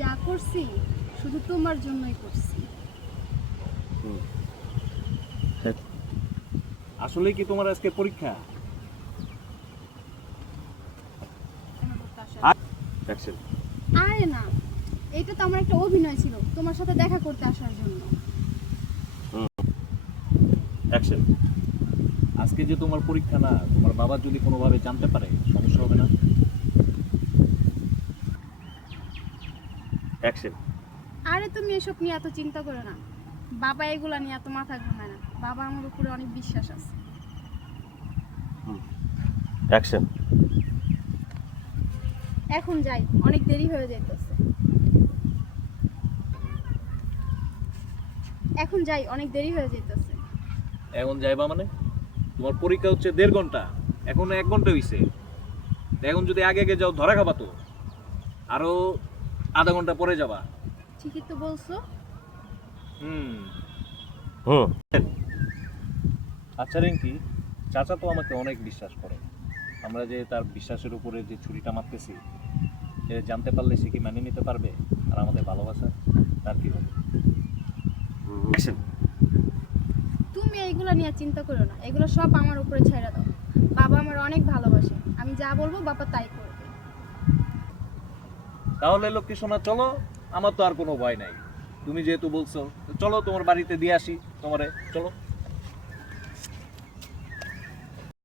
যা করছি শুধু তোমার জন্যই করছি। আসলে কি তোমার আজকে পরীক্ষা? কেন করতে আসা? অ্যাকশন। আরে না, এটা তো আমার একটা অভিনয় ছিল তোমার সাথে দেখা করতে আসার জন্য। অ্যাকশন। আজকে যে তোমার পরীক্ষা না, তোমার বাবা যদি কোনোভাবে জানতে পারে সমস্যা হবে না? অ্যাকশন। আরে তুমি এসব নিয়ে এত চিন্তা করো না, বাবা এগুলা নিয়ে এত মাথা ঘামায় না, বাবা আমার উপরে অনেক বিশ্বাস আছে। অ্যাকশন। এখন যাই, অনেক দেরি হয়ে যাইতেছে। এখন যাই, অনেক দেরি হয়ে যাইতেছে। এখন যাইবা মানে? তোমার পরীক্ষা হচ্ছে 1.5 ঘন্টা, এখন 1 ঘন্টা হইছে। এখন যদি আগে আগে যাও ধরা খাবা তো। আরো আধা ঘন্টা পরে যাবা। ঠিকই তো বলছো। হুম। আচ্ছা রিঙ্কি, চাচা তো আমাকে অনেক বিশ্বাস করে। আমরা যে তার বিশ্বাসের উপরে যে ছুরিটা মারতেছি, সে জানতে পারলে সে কি মেনে নিতে পারবে? আর আমাদের ভালোবাসা তার কি হবে? তুমি এইগুলা নিয়ে চিন্তা করো না, এগুলো সব আমার উপরে ছেড়ে দাও। বাবা আমার অনেক ভালোবাসে, আমি যা বলবো বাবা তাই করবে। তাহলে লক্ষ্মী সোনা চলো, আমার তো আর কোনো ভয় নাই। তুমি যেহেতু বলছো, চলো তোমার বাড়িতে দিয়ে আসি তোমারে, চলো।